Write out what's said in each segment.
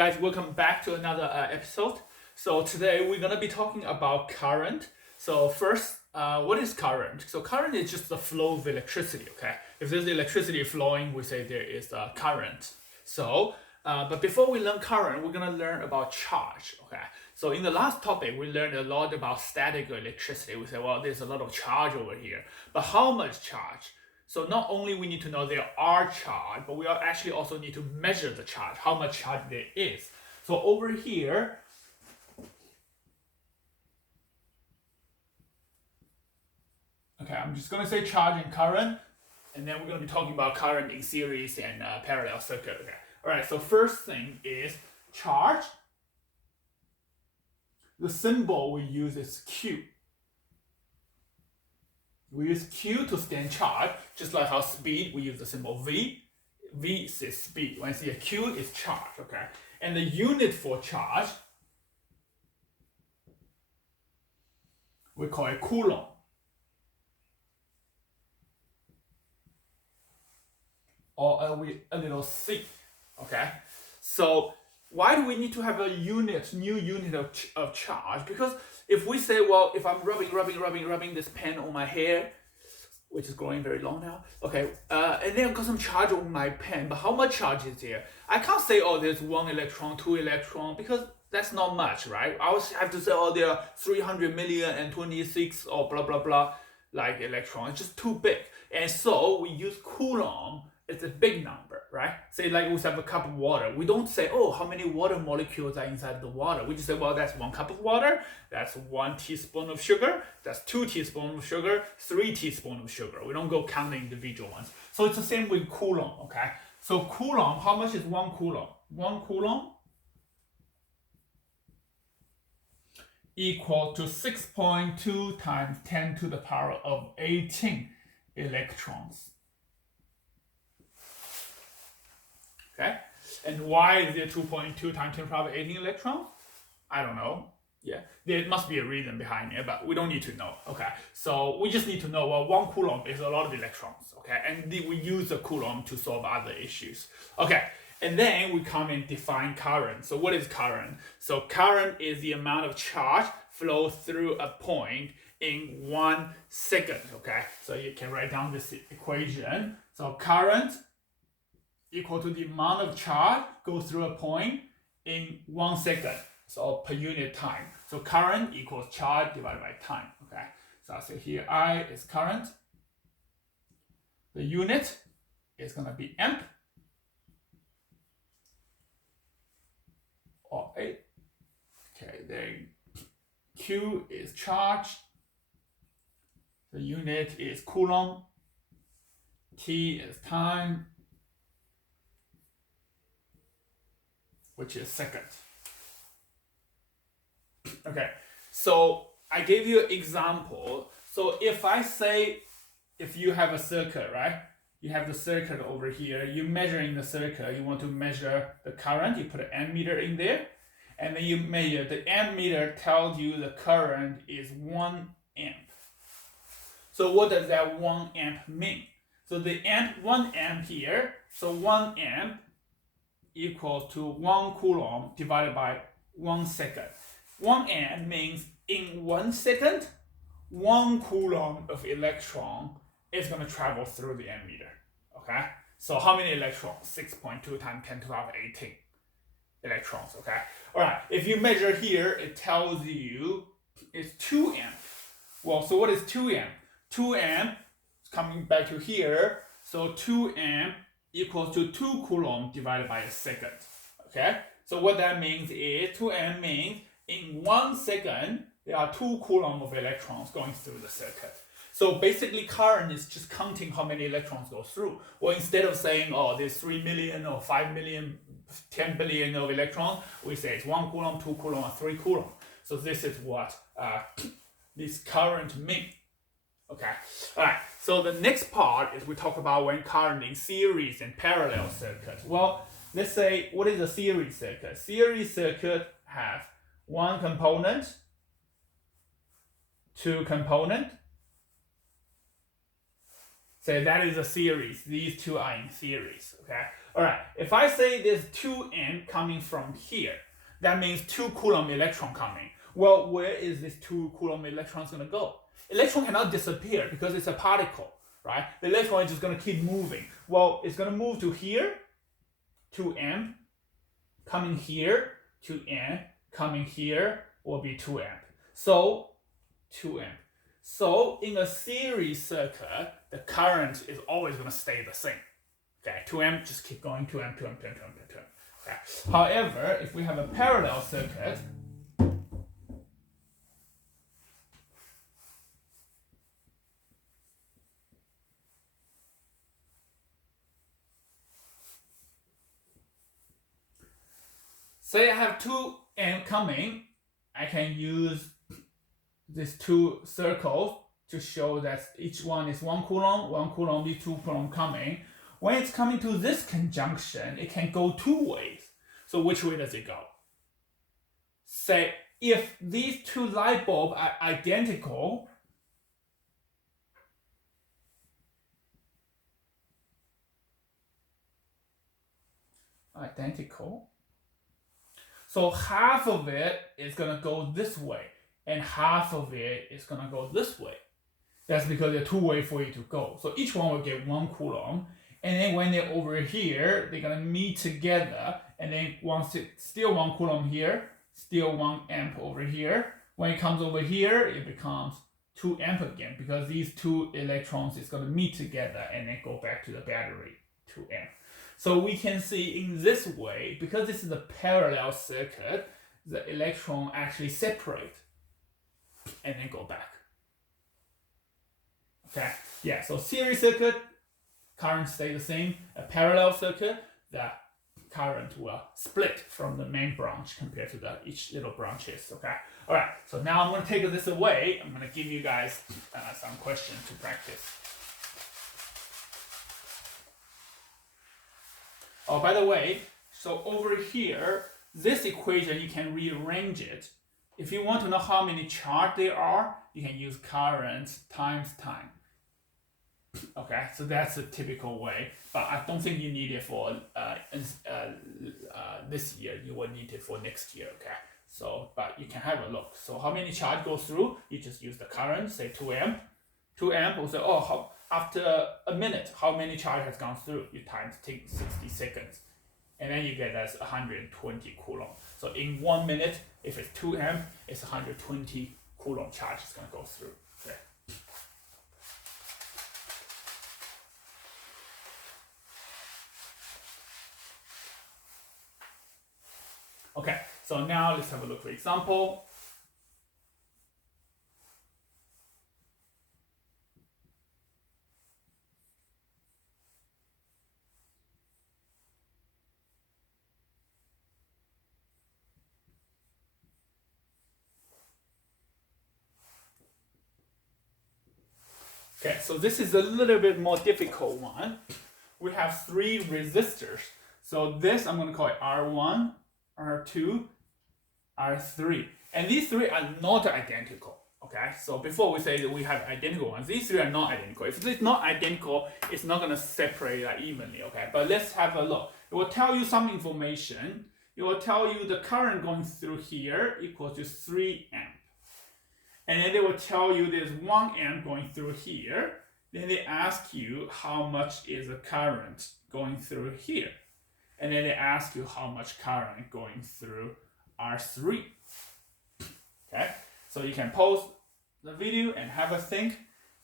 guys, welcome back to another episode. So today we're gonna be talking about current. So first, what is current? So current is just the flow of electricity. Okay, if there's electricity flowing, we say there is a current. So, but before we learn current, we're gonna learn about charge. Okay, so in the last topic, we learned a lot about static electricity. We say, well, there's a lot of charge over here, but how much charge? So not only we need to know there are charge, but we actually also need to measure the charge, how much charge there is. So over here, okay, I'm just going to say charge and current, and then we're going to be talking about current in series and parallel circuit. Okay. All right, so first thing is charge. The symbol we use is Q. We use Q to stand charge, just like how speed, we use the symbol V. V is speed. When I see a Q, is charge, okay? And the unit for charge, we call it Coulomb. Or a little C, okay? So why do we need to have a new unit of charge? Because if we say, well, if I'm rubbing this pen on my hair, which is growing very long now, okay, and then I've got some charge on my pen, but how much charge is there? I can't say, oh, there's 1 electron, 2 electron, because that's not much, right? I always have to say, oh, there are 300 million and 26 or blah, blah, blah, like electrons. It's just too big. And so we use Coulomb. It's a big number, right? Say like we have a cup of water. We don't say, oh, how many water molecules are inside the water. We just say, well, that's 1 cup of water. That's 1 teaspoon of sugar. That's 2 teaspoons of sugar, 3 teaspoons of sugar. We don't go counting individual ones. So it's the same with Coulomb, okay? So Coulomb, how much is 1 Coulomb? 1 Coulomb equal to 6.2 times 10 to the power of 18 electrons. Okay, and why is there 2.2 times 10 to the power of 18 electrons? I don't know. Yeah, there must be a reason behind it, but we don't need to know. Okay, so we just need to know, well, 1 Coulomb is a lot of electrons. Okay, and we use the Coulomb to solve other issues. Okay, and then we come and define current. So what is current? So current is the amount of charge flow through a point in 1 second. Okay, so you can write down this equation. So current equal to the amount of charge goes through a point in 1 second, so per unit time. So current equals charge divided by time, okay? So I'll say here I is current. The unit is going to be amp, or A. Okay, then Q is charge. The unit is Coulomb. T is time, which is second. Okay, so I gave you an example. So if I say, if you have a circuit, right? You have the circuit over here. You're measuring the circuit. You want to measure the current. You put an ammeter in there. And then you measure. The ammeter tells you the current is 1 amp. So what does that 1 amp mean? So the 1 amp here. So 1 amp equals to 1 Coulomb divided by 1 second. 1 amp means in 1 second, 1 Coulomb of electron is going to travel through the ammeter. Okay? So how many electrons? 6.2 times 10 to the power 18 electrons. Okay? All right. If you measure here, it tells you it's 2 amp. Well, so what is 2 amp? 2 amp is coming back to here. So 2 amp equals to 2 Coulomb divided by a second. Okay? So what that means is 2 amp means in 1 second, there are 2 Coulomb of electrons going through the circuit. So basically current is just counting how many electrons go through. Or instead of saying, oh, there's 3 million or 5 million, 10 billion of electrons, we say it's 1 Coulomb, 2 Coulomb, or 3 Coulomb. So this is what this current means. Okay, all right, so the next part is we talk about when current in series and parallel circuits. Well, let's say, what is a series circuit? Series circuit have 1 component, 2 component. Say that is a series. These two are in series, okay? All right, if I say there's 2 amp coming from here, that means 2 Coulomb electron coming. Well, where is this 2 Coulomb electrons going to go? Electron cannot disappear because it's a particle, right? The electron is just going to keep moving. Well, it's going to move to here, 2 amp, coming here, 2 amp, coming here will be 2 amp. So 2 amp. So in a series circuit, the current is always going to stay the same. Okay, 2 amp, just keep going, 2 amp, 2 amp, 2 amp, 2 amp, 2 amp. Okay. However, if we have a parallel circuit, say I have 2 amp coming, I can use these 2 circles to show that each one is 1 Coulomb is 2 Coulomb coming. When it's coming to this conjunction, it can go 2 ways. So which way does it go? Say if these 2 light bulbs are identical, so half of it is going to go this way, and half of it is going to go this way. That's because there are 2 ways for it to go. So each one will get 1 Coulomb. And then when they're over here, they're going to meet together. And then once it's still 1 Coulomb here, still 1 amp over here. When it comes over here, it becomes 2 amp again, because these 2 electrons is going to meet together and then go back to the battery, 2 amp. So we can see in this way, because this is a parallel circuit, the electron actually separate and then go back. Okay, yeah, so series circuit, current stay the same. A parallel circuit, the current will split from the main branch compared to the each little branches. Okay, all right, so now I'm going to take this away. I'm going to give you guys some questions to practice. Oh, by the way, so over here, this equation, you can rearrange it. If you want to know how many charge there are, you can use current times time. Okay, so that's a typical way, but I don't think you need it for this year. You will need it for next year. Okay, so but you can have a look. So how many charge goes through? You just use the current, say 2 amp. 2 amp will say, oh, after a minute, how many charge has gone through? You times take 60 seconds, and then you get that's 120 Coulomb. So in 1 minute, if it's 2 amp, it's 120 Coulomb charge is going to go through. Okay. Okay, so now let's have a look for example. Okay, so this is a little bit more difficult one. We have 3 resistors. So this I'm going to call it R1, R2, R3. And these 3 are not identical. Okay, so before we say that we have identical ones, these 3 are not identical. If it's not identical, it's not going to separate evenly. Okay, but let's have a look. It will tell you some information. It will tell you the current going through here equals to 3 amp. And then they will tell you there's 1 amp going through here. Then they ask you how much is the current going through here. And then they ask you how much current going through R3. Okay, so you can pause the video and have a think,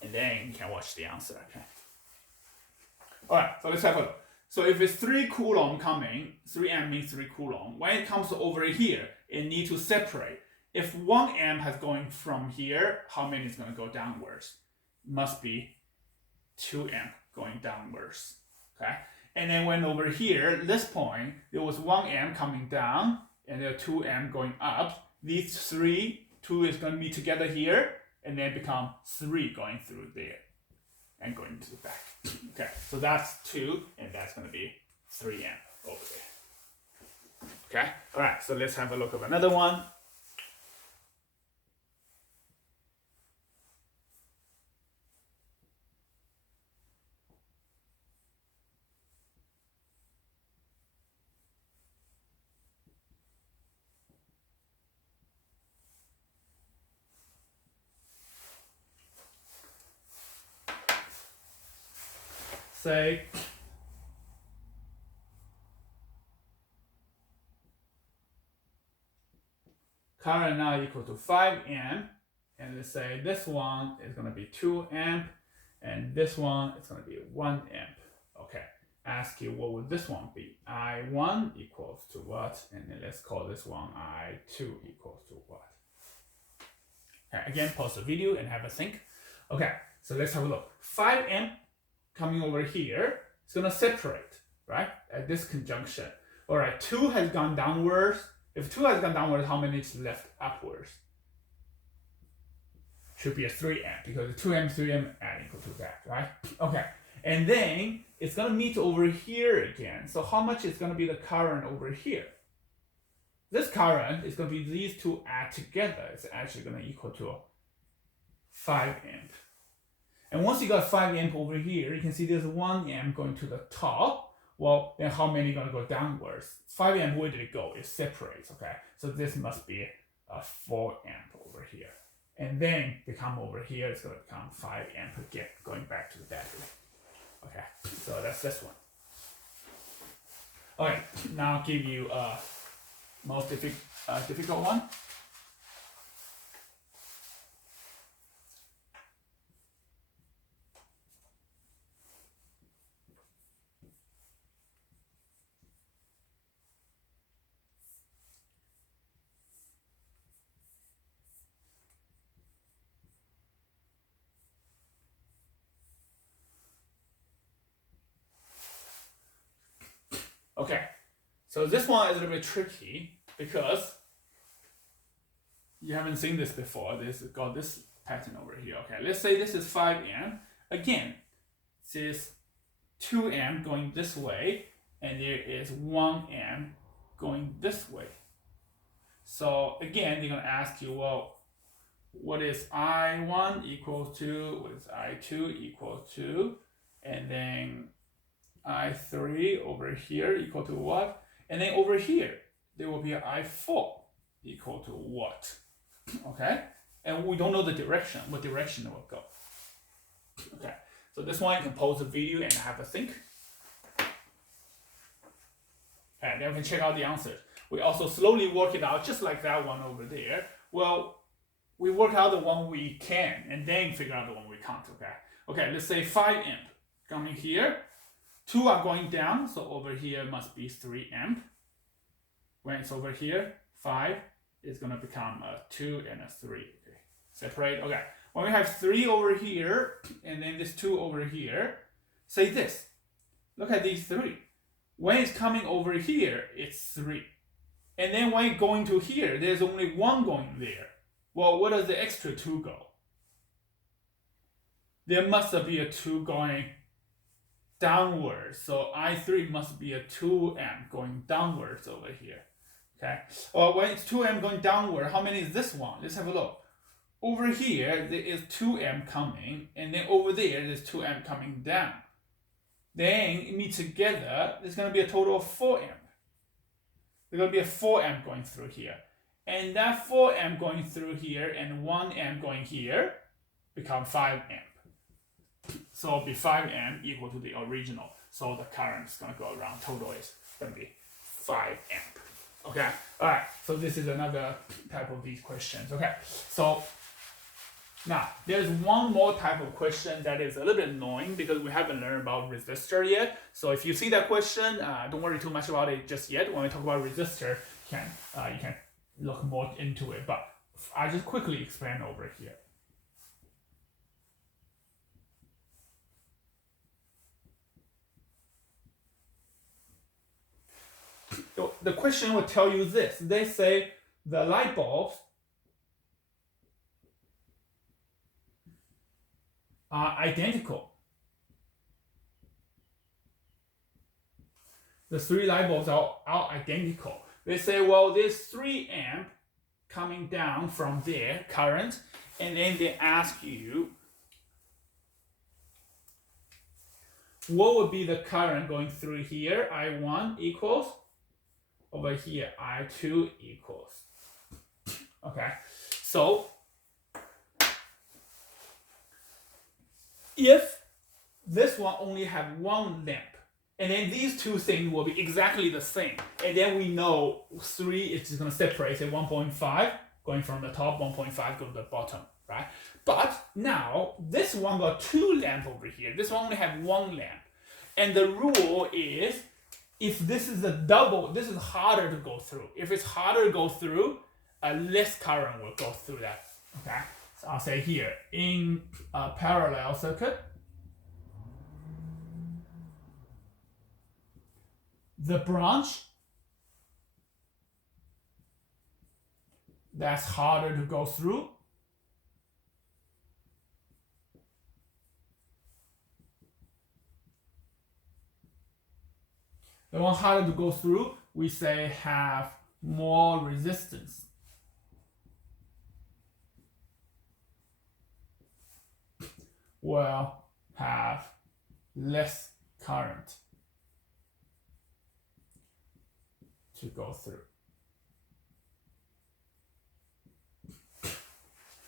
and then you can watch the answer. Okay. All right, so let's have a look. So if it's 3 Coulomb coming, 3 amp means 3 Coulomb. When it comes over here, it needs to separate. If 1 amp has going from here, how many is going to go downwards? Must be 2 amp going downwards. Okay. And then when over here, this point, there was 1 amp coming down, and there are 2 amp going up. These 2 is going to be together here, and then become 3 going through there, and going to the back. Okay, so that's 2, and that's going to be 3 amp over there. Okay, all right, so let's have a look at another one. say current now equal to 5 amp, and let's say this one is going to be 2 amp, and this one is going to be 1 amp. Okay, ask you what would this one be? I1 equals to what? And then let's call this one I2 equals to what? Okay, again, pause the video and have a think. Okay, so let's have a look. 5 amp coming over here, it's going to separate, right, at this conjunction. All right, 2 has gone downwards. If 2 has gone downwards, how many is left upwards? Should be a 3 amp, because 2 amp, 3 amp add equal to that, right? Okay, and then it's going to meet over here again. So how much is going to be the current over here? This current is going to be these two add together. It's actually going to equal to 5 amp. And once you got 5 amp over here, you can see there's 1 amp going to the top. Well, then how many going to go downwards? 5 amp, where did it go? It separates, okay? So this must be a 4 amp over here. And then they come over here, it's going to become 5 amp again, going back to the battery. Okay, so that's this one. Okay, now I'll give you a most difficult one. Okay, so this one is a little bit tricky because you haven't seen this before. This got this pattern over here. Okay, let's say this is 5 amp. Again, this is 2 amp going this way, and there is 1 amp going this way. So again, they're going to ask you, well, what is I1 equal to? What is I2 equal to? And then I3 over here equal to what? And then over here, there will be I4 equal to what? Okay? And we don't know the direction, what direction it will go. Okay, so this one you can pause the video and have a think. And then we can check out the answers. We also slowly work it out just like that one over there. Well, we work out the one we can and then figure out the one we can't, okay? Okay, let's say 5 amp coming here. 2 are going down, so over here must be 3 amp. When it's over here, 5 is going to become a 2 and a 3. Okay, separate. Okay, when we have 3 over here and then this 2 over here, say this. Look at these 3. When it's coming over here, it's 3. And then when it's going to here, there's only 1 going there. Well, where does the extra 2 go? There must be a 2 going downwards. So I3 must be a 2 amp going downwards over here. Okay. Or when it's 2 amp going downward, how many is this one? Let's have a look. Over here, there is 2 amp coming, and then over there, there's 2 amp coming down. Then it meets together, there's going to be a total of 4 amp. There's going to be a 4 amp going through here. And that 4 amp going through here and 1 amp going here become 5 amp. So it'll be 5 amp equal to the original. So the current is going to go around. Total is going to be 5 amp. Okay. All right. So this is another type of these questions. Okay. So now there's one more type of question that is a little bit annoying because we haven't learned about resistor yet. So if you see that question, don't worry too much about it just yet. When we talk about resistor, you can look more into it. But I just quickly explain over here. The question will tell you this. They say the light bulbs are identical. The 3 light bulbs are identical. They say, well, there's 3 amp coming down from there, current, and then they ask you, what would be the current going through here? I1 equals, over here, I2 equals. Okay, so if this one only have one lamp. And then these two things will be exactly the same. And then we know 3 is just going to separate at 1.5, going from the top, 1.5 go to the bottom, right? But now, this one got 2 lamps over here. This one only have 1 lamp. And the rule is, if this is a double, this is harder to go through. If it's harder to go through, less current will go through that, okay? So I'll say here, in a parallel circuit, the branch that's harder to go through the one harder to go through, we say have more resistance. Will have less current to go through.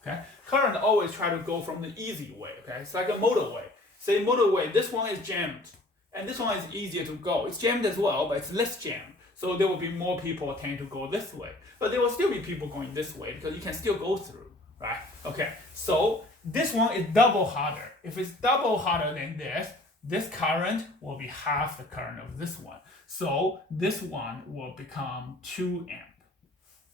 Okay, current always try to go from the easy way. Okay, it's like a motorway. Say motorway, this one is jammed, and this one is easier to go. It's jammed as well, but it's less jammed. So there will be more people tend to go this way, but there will still be people going this way because you can still go through, right? Okay, so this one is double harder. If it's double harder than this current will be half the current of this one. So this one will become 2 amp,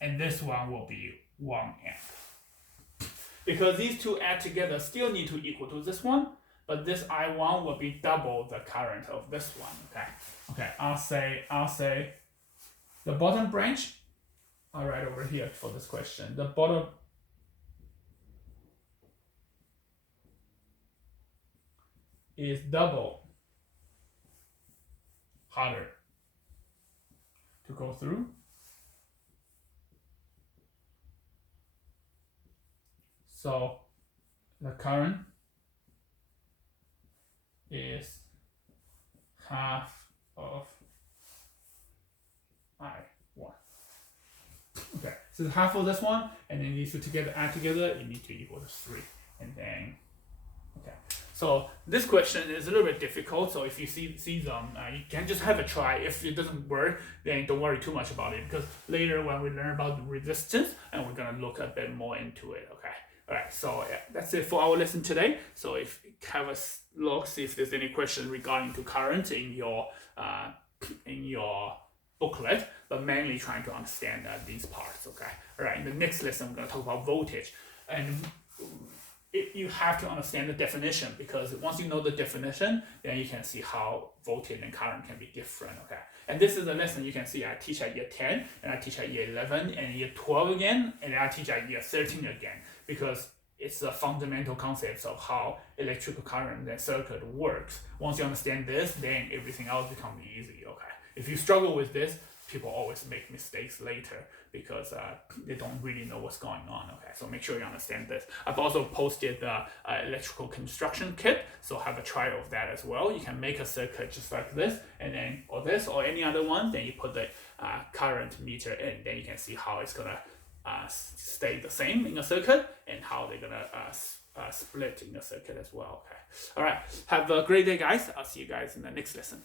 and this one will be 1 amp. Because these two add together still need to equal to this one, but this I1 will be double the current of this one. Okay. I'll say the bottom branch. I'll write over here for this question. The bottom is double harder to go through. So the current is half of I1. Okay, so it's half of this one, and then these two together add together, you need to equal to 3. And then, okay. So this question is a little bit difficult, so if you see them, you can just have a try. If it doesn't work, then don't worry too much about it, because later when we learn about the resistance, and we're gonna look a bit more into it, okay? All right, so yeah, that's it for our lesson today. So if you have a look, see if there's any question regarding to current in your booklet, but mainly trying to understand these parts, okay? All right, in the next lesson, I'm gonna talk about voltage. And you have to understand the definition, because once you know the definition, then you can see how voltage and current can be different, okay? And this is a lesson you can see I teach at year 10, and I teach at year 11, and year 12 again, and I teach at year 13 again, because it's the fundamental concepts of how electrical current and circuit works. Once you understand this, then everything else becomes easy, okay? If you struggle with this, people always make mistakes later because they don't really know what's going on, okay? So make sure you understand this. I've also posted the electrical construction kit, so have a trial of that as well. You can make a circuit just like this, and then, or this, or any other one, then you put the current meter in, then you can see how it's gonna stay the same in a circuit, and how they're gonna split in the circuit as well, okay? All right, have a great day, guys. I'll see you guys in the next lesson.